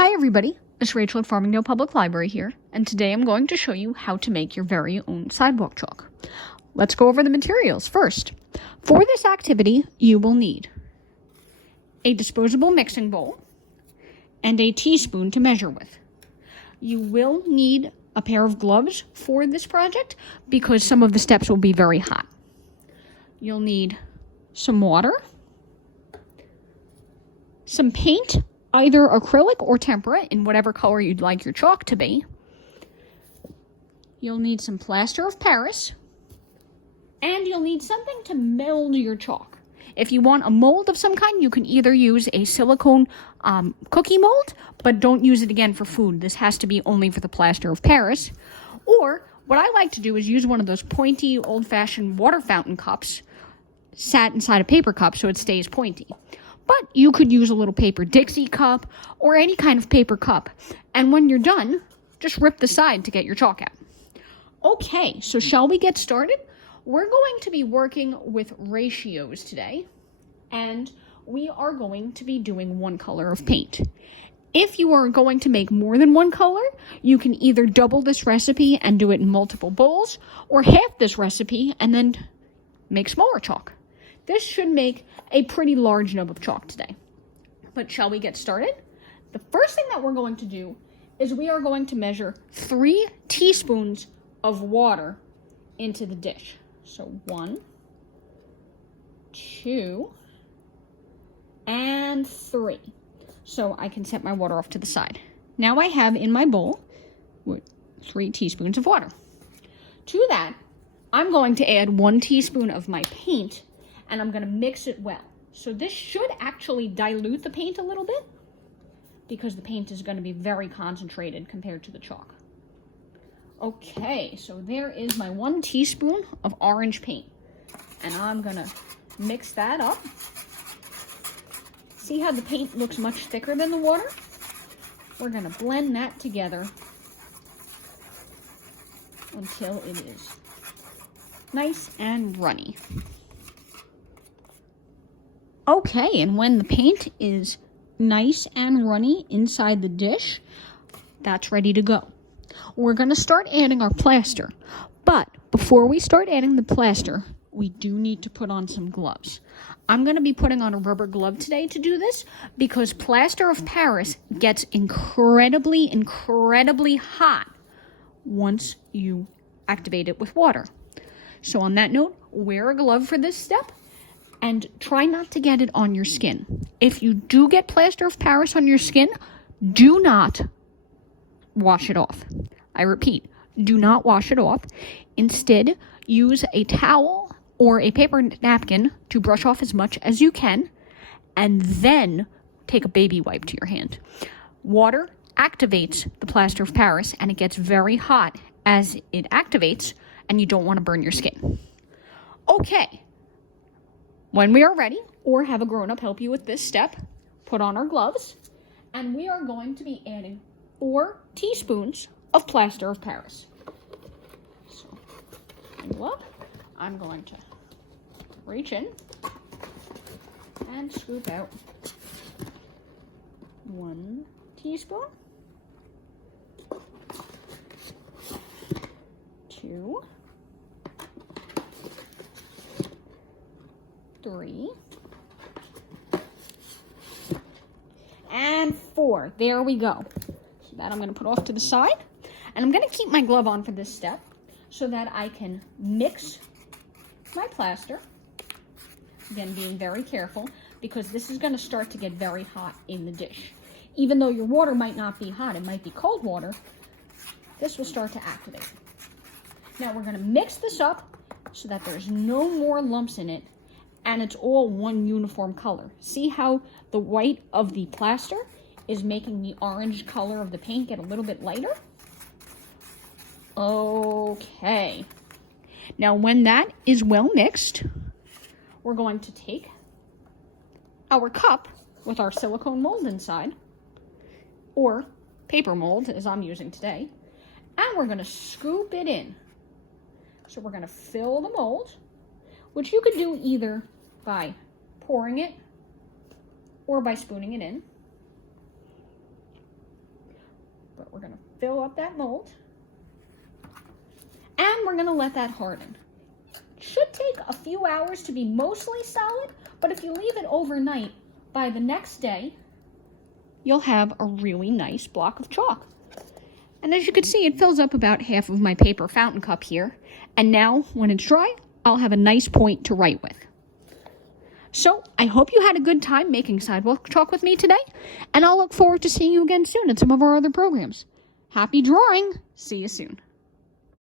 Hi everybody, it's Rachel at Farmingdale Public Library here, and today I'm going to show you how to make your very own sidewalk chalk. Let's go over the materials first. For this activity, you will need a disposable mixing bowl and a teaspoon to measure with. You will need a pair of gloves for this project because some of the steps will be very hot. You'll need some water, some paint, either acrylic or tempera in whatever color you'd like your chalk to be. You'll need some plaster of Paris, and you'll need something to mold your chalk. If you want a mold of some kind, you can either use a silicone cookie mold, but don't use it again for food. This has to be only for the plaster of Paris. Or what I like to do is use one of those pointy, old-fashioned water fountain cups sat inside a paper cup so it stays pointy. But you could use a little paper Dixie cup or any kind of paper cup. And when you're done, just rip the side to get your chalk out. Okay, so shall we get started? We're going to be working with ratios today, and we are going to be doing one color of paint. If you are going to make more than one color, you can either double this recipe and do it in multiple bowls, or half this recipe and then make smaller chalk. This should make a pretty large nub of chalk today. But shall we get started? The first thing that we're going to do is we are going to measure 3 teaspoons of water into the dish. So 1, 2, and 3. So I can set my water off to the side. Now I have in my bowl 3 teaspoons of water. To that, I'm going to add 1 teaspoon of my paint, and I'm going to mix it well. So this should actually dilute the paint a little bit because the paint is going to be very concentrated compared to the chalk. Okay, so there is my 1 teaspoon of orange paint, and I'm going to mix that up. See how the paint looks much thicker than the water? We're going to blend that together until it is nice and runny. Okay, and when the paint is nice and runny inside the dish, that's ready to go. We're going to start adding our plaster, but before we start adding the plaster, we do need to put on some gloves. I'm going to be putting on a rubber glove today to do this because plaster of Paris gets incredibly hot once you activate it with water. So on that note, wear a glove for this step. And try not to get it on your skin. If you do get plaster of Paris on your skin, do not wash it off. I repeat, do not wash it off. Instead, use a towel or a paper napkin to brush off as much as you can, and then take a baby wipe to your hand. Water activates the plaster of Paris, and it gets very hot as it activates, and you don't want to burn your skin. Okay. When we are ready, or have a grown-up help you with this step, put on our gloves, and we are going to be adding 4 teaspoons of plaster of Paris. So, I'm going to reach in and scoop out 1 teaspoon, 2, 3, and 4. There we go. So that I'm going to put off to the side. And I'm going to keep my glove on for this step so that I can mix my plaster. Again, being very careful because this is going to start to get very hot in the dish. Even though your water might not be hot, it might be cold water, this will start to activate. Now we're going to mix this up so that there's no more lumps in it, and it's all one uniform color. See how the white of the plaster is making the orange color of the paint get a little bit lighter? Okay. Now when that is well mixed, we're going to take our cup with our silicone mold inside, or paper mold as I'm using today, and we're going to scoop it in. So we're going to fill the mold, which you could do either by pouring it or by spooning it in. We're going to fill up that mold. And we're going to let that harden. Should take a few hours to be mostly solid, but if you leave it overnight, by the next day, you'll have a really nice block of chalk. And as you can see, it fills up about half of my paper fountain cup here. And now, when it's dry, I'll have a nice point to write with. So, I hope you had a good time making sidewalk chalk with me today, and I'll look forward to seeing you again soon at some of our other programs. Happy drawing! See you soon.